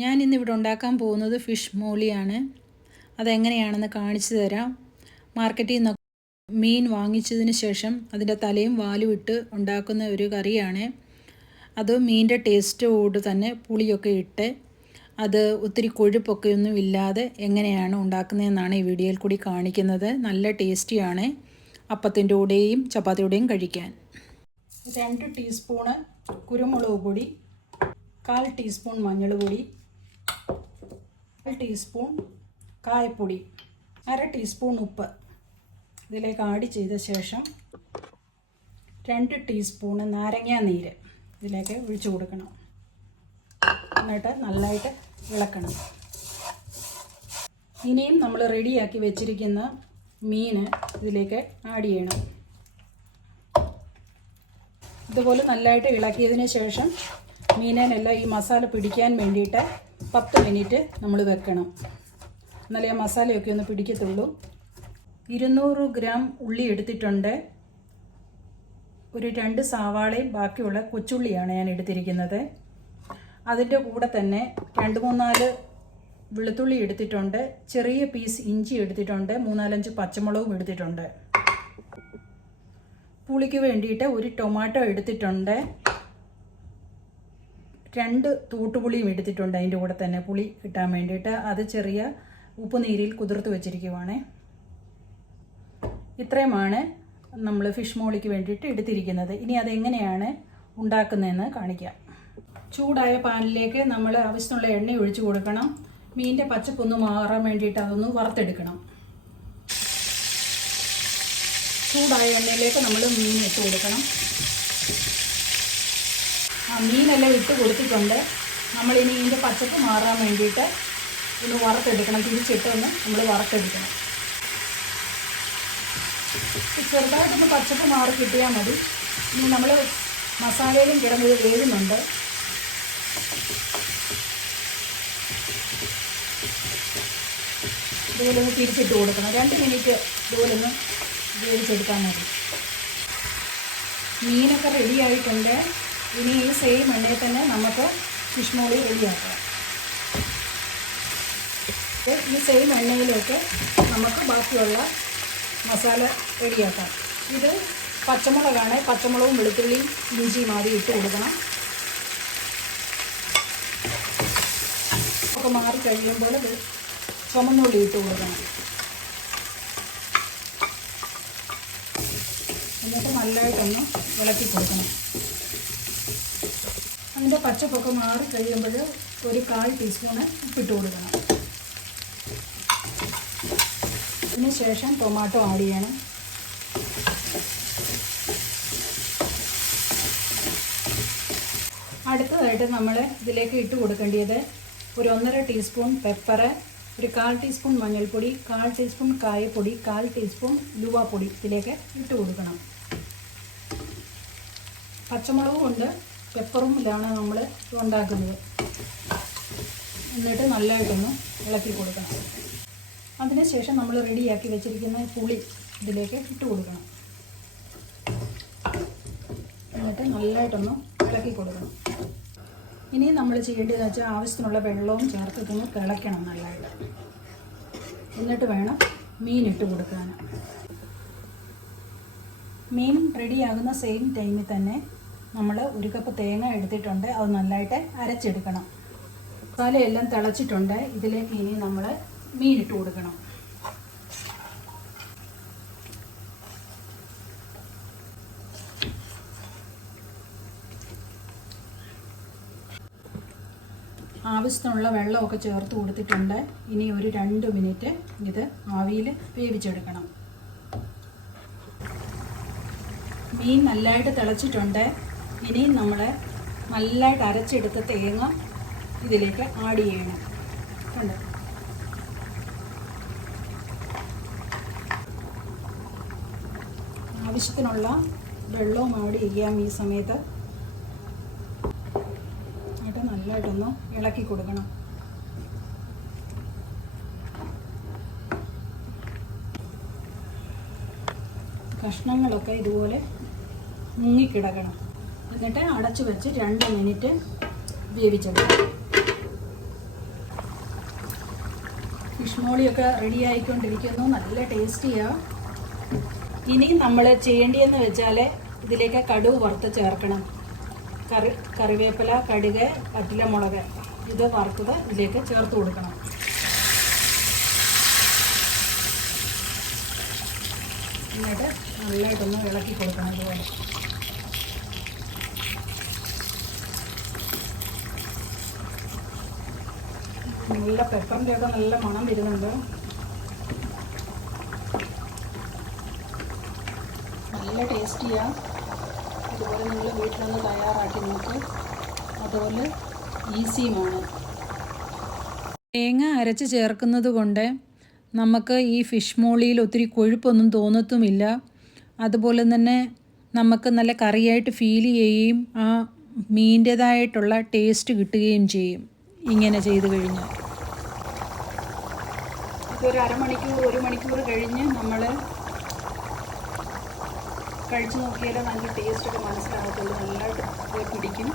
ഞാൻ ഇന്നിവിടെ ഉണ്ടാക്കാൻ പോകുന്നത് ഫിഷ് മോളിയാണ്. അതെങ്ങനെയാണെന്ന് കാണിച്ചു തരാം. മാർക്കറ്റിൽ നിന്ന് മീൻ വാങ്ങിച്ചതിന് ശേഷം അതിൻ്റെ തലയും വാലും ഇട്ട് ഉണ്ടാക്കുന്ന ഒരു കറിയാണ്. അത് മീനിൻ്റെ ടേസ്റ്റോട് തന്നെ പുളിയൊക്കെ ഇട്ട് അത് ഒത്തിരി കൊഴുപ്പൊക്കെ ഒന്നും ഇല്ലാതെ എങ്ങനെയാണ് ഉണ്ടാക്കുന്നതെന്നാണ് ഈ വീഡിയോയിൽ കൂടി കാണിക്കുന്നത്. നല്ല ടേസ്റ്റിയാണ് അപ്പത്തിൻ്റെ കൂടെയും ചപ്പാത്തിയുടെയും കഴിക്കാൻ. 2 ടീസ്പൂണ് കുരുമുളക് പൊടി, 1/4 ടീസ്പൂൺ മഞ്ഞൾ പൊടി, 1 ടീസ്പൂൺ കായപ്പൊടി, 1/2 ടീസ്പൂൺ ഉപ്പ് ഇതിലേക്ക് ആഡ് ചെയ്ത ശേഷം 2 ടീസ്പൂണ് നാരങ്ങാ നീര് ഇതിലേക്ക് ഒഴിച്ചു കൊടുക്കണം. എന്നിട്ട് നല്ലതായിട്ട് ഇളക്കണം. ഇനിയും നമ്മൾ റെഡിയാക്കി വെച്ചിരിക്കുന്ന മീൻ ഇതിലേക്ക് ആഡ് ചെയ്യണം. ഇതുപോലെ നല്ലതായിട്ട് ഇളക്കിയതിന് ശേഷം മീനിനെല്ലാം ഈ മസാല പിടിക്കാൻ വേണ്ടിയിട്ട് 10 മിനിറ്റ് നമ്മൾ വെക്കണം. എന്നാലേ ആ മസാലയൊക്കെ ഒന്ന് പിടിക്കത്തുള്ളൂ. 200 ഗ്രാം ഉള്ളി എടുത്തിട്ടുണ്ട്. ഒരു 2 സവാളയും ബാക്കിയുള്ള കൊച്ചുള്ളിയാണ് ഞാൻ എടുത്തിരിക്കുന്നത്. അതിൻ്റെ കൂടെ തന്നെ 2-3-4 വെളുത്തുള്ളി എടുത്തിട്ടുണ്ട്. ചെറിയ പീസ് ഇഞ്ചി എടുത്തിട്ടുണ്ട്. 3-4-5 പച്ചമുളകും എടുത്തിട്ടുണ്ട്. പുളിക്ക് വേണ്ടിയിട്ട് ഒരു ടൊമാറ്റോ എടുത്തിട്ടുണ്ട്. 2 തൂട്ടുപുളിയും എടുത്തിട്ടുണ്ട് അതിൻ്റെ കൂടെ തന്നെ പുളി കിട്ടാൻ വേണ്ടിയിട്ട്. അത് ചെറിയ ഉപ്പുനീരിൽ കുതിർത്ത് വെച്ചിരിക്കുവാണ്. ഇത്രയുമാണ് നമ്മൾ ഫിഷ് മോളിക്ക് വേണ്ടിയിട്ട് എടുത്തിരിക്കുന്നത്. ഇനി അതെങ്ങനെയാണ് ഉണ്ടാക്കുന്നതെന്ന് കാണിക്കാം. ചൂടായ പാനിലേക്ക് നമ്മൾ ആവശ്യമുള്ള എണ്ണ ഒഴിച്ചു കൊടുക്കണം. മീനിൻ്റെ പച്ചപ്പൊന്ന് മാറാൻ വേണ്ടിയിട്ട് അതൊന്ന് വറുത്തെടുക്കണം. ചൂടായ എണ്ണയിലേക്ക് നമ്മൾ മീൻ ഇട്ട് കൊടുക്കണം. മീനെല്ലാം ഇട്ട് കൊടുത്തിട്ടുണ്ട്. നമ്മളിനി ഇതിൻ്റെ പച്ചപ്പ് മാറാൻ വേണ്ടിയിട്ട് ഒന്ന് വറുത്തെടുക്കണം. തിരിച്ചിട്ടൊന്ന് നമ്മൾ വറുത്തെടുക്കണം. ചെറുതായിട്ടൊന്ന് പച്ചപ്പ് മാറി കിട്ടിയാൽ മതി. ഇനി നമ്മൾ മസാലയിലും കിടന്നത് വേവുന്നുണ്ട്. ഇതുപോലെ ഒന്ന് തിരിച്ചിട്ട് കൊടുക്കണം. 2 മിനിറ്റ് ഇതുപോലെ ഒന്ന് വേവിച്ചെടുക്കാൻ മതി. മീനൊക്കെ റെഡി ആയിട്ടുണ്ട്. ഇനി ഈ സെയിം എണ്ണയിൽ തന്നെ നമുക്ക് ഫിഷ് മോളി റെഡിയാക്കാം. ഈ സെയിം എണ്ണയിലേക്ക് നമുക്ക് ബാക്കിയുള്ള മസാല റെഡിയാക്കാം. ഇത് പച്ചമുളകാണ്. പച്ചമുളകും വെളുത്തുള്ളിയും ഇഞ്ചിയും ആദ്യം ഇട്ട് കൊടുക്കണം. ഒക്കെ മാറി കഴിയുമ്പോൾ ചുമന്നുള്ളി ഇട്ട് കൊടുക്കണം. എന്നിട്ട് നല്ലതായിട്ടൊന്ന് ഇളക്കി കൊടുക്കണം. അതിൻ്റെ പച്ചപ്പൊക്കെ മാറി കഴിയുമ്പോൾ ഒരു 1/4 ടീസ്പൂണ് ഉപ്പിട്ട് കൊടുക്കണം. അതിന് ശേഷം ടൊമാറ്റോ ആഡ് ചെയ്യണം. അടുത്തതായിട്ട് നമ്മൾ ഇതിലേക്ക് ഇട്ട് കൊടുക്കേണ്ടത് ഒരു 1.5 ടീസ്പൂൺ പെപ്പർ, ഒരു 1/4 ടീസ്പൂൺ മഞ്ഞൾപ്പൊടി, 1/4 ടീസ്പൂൺ കായപ്പൊടി, 1/4 ടീസ്പൂൺ ഉലുവാപ്പൊടി ഇതിലേക്ക് ഇട്ട് കൊടുക്കണം. പച്ചമുളകും കൊണ്ട് പെപ്പറുമിലാണ് നമ്മൾ ഉണ്ടാക്കുന്നത്. എന്നിട്ട് നല്ലതായിട്ടൊന്ന് ഇളക്കി കൊടുക്കണം. അതിനുശേഷം നമ്മൾ റെഡിയാക്കി വെച്ചിരിക്കുന്ന പുളി ഇതിലേക്ക് ഇട്ട് കൊടുക്കണം. എന്നിട്ട് നല്ലതായിട്ടൊന്ന് ഇളക്കി കൊടുക്കണം. ഇനി നമ്മൾ ചെയ്യേണ്ടതെന്ന് വെച്ചാൽ ആവശ്യത്തിനുള്ള വെള്ളവും ചേർത്തിട്ടൊന്ന് തിളയ്ക്കണം നല്ലതായിട്ട്. എന്നിട്ട് വേണം മീൻ ഇട്ട് കൊടുക്കാൻ. മീൻ റെഡിയാകുന്ന സെയിം ടൈമിൽ തന്നെ നമ്മൾ 1 കപ്പ് തേങ്ങ എടുത്തിട്ടുണ്ട്. അത് നല്ലതായിട്ട് അരച്ചെടുക്കണം. മസാലയെല്ലാം തിളച്ചിട്ടുണ്ട്. ഇതിലേക്ക് ഇനി നമ്മൾ മീൻ ഇട്ട് കൊടുക്കണം. ആവശ്യത്തിനുള്ള വെള്ളമൊക്കെ ചേർത്ത് കൊടുത്തിട്ടുണ്ട്. ഇനി ഒരു 2 മിനിറ്റ് ഇത് ആവിയിൽ വേവിച്ചെടുക്കണം. മീൻ നല്ലതായിട്ട് തിളച്ചിട്ടുണ്ട്. ഇനി നമ്മൾ നല്ലതായിട്ട് അരച്ചെടുത്ത തേങ്ങ ഇതിലേക്ക് ആഡ് ചെയ്യണം. കണ്ടോ? ആവശ്യത്തിനുള്ള വെള്ളവും ആഡ് ചെയ്യാം ഈ സമയത്ത്. എന്നിട്ട് നല്ലതായിട്ടൊന്ന് ഇളക്കി കൊടുക്കണം. കഷ്ണങ്ങളൊക്കെ ഇതുപോലെ മുങ്ങിക്കിടക്കണം. എന്നിട്ട് അടച്ചു വെച്ച് 2 മിനിറ്റ് വേവിച്ചെടുക്കണം. ഫിഷ് മോളിയൊക്കെ റെഡി ആയിക്കൊണ്ടിരിക്കുന്നു. നല്ല ടേസ്റ്റിയാണ്. ഇനി നമ്മൾ ചെയ്യേണ്ടതെന്ന് വെച്ചാൽ ഇതിലേക്ക് കടുക് വറുത്ത് ചേർക്കണം. കറിവേപ്പില, കടുക്, വറ്റൽമുളക് ഇത് വറുത്തത് ഇതിലേക്ക് ചേർത്ത് കൊടുക്കണം. എന്നിട്ട് നല്ലതായിട്ടൊന്ന് ഇളക്കി കൊടുക്കണം. ഇതുപോലെ നല്ല പെപ്പറിൻ്റെ ഒക്കെ നല്ല മണം വരുന്നുണ്ട്. നല്ല ടേസ്റ്റിയാണ്. ഇതുപോലെ നിങ്ങൾ വീട്ടിലൊന്ന് തയ്യാറാക്കി നോക്ക്. അതുപോലെ ഈസിയുമാണ്. തേങ്ങ അരച്ച് ചേർക്കുന്നത് കൊണ്ട് നമുക്ക് ഈ ഫിഷ് മോളിയിൽ ഒത്തിരി കൊഴുപ്പൊന്നും തോന്നത്തുമില്ല. അതുപോലെ തന്നെ നമുക്ക് നല്ല കറിയായിട്ട് ഫീൽ ചെയ്യുകയും ആ മീൻ്റേതായിട്ടുള്ള ടേസ്റ്റ് കിട്ടുകയും ചെയ്യും ഇങ്ങനെ ചെയ്ത് കഴിഞ്ഞാൽ. ഇതൊരു അരമണിക്കൂർ 1 മണിക്കൂർ കഴിഞ്ഞ് നമ്മൾ കഴിച്ച് നോക്കിയാൽ നല്ല ടേസ്റ്റൊക്കെ മനസ്സിലാകത്തുള്ളൂ. നല്ലതായിട്ട് പിടിക്കും.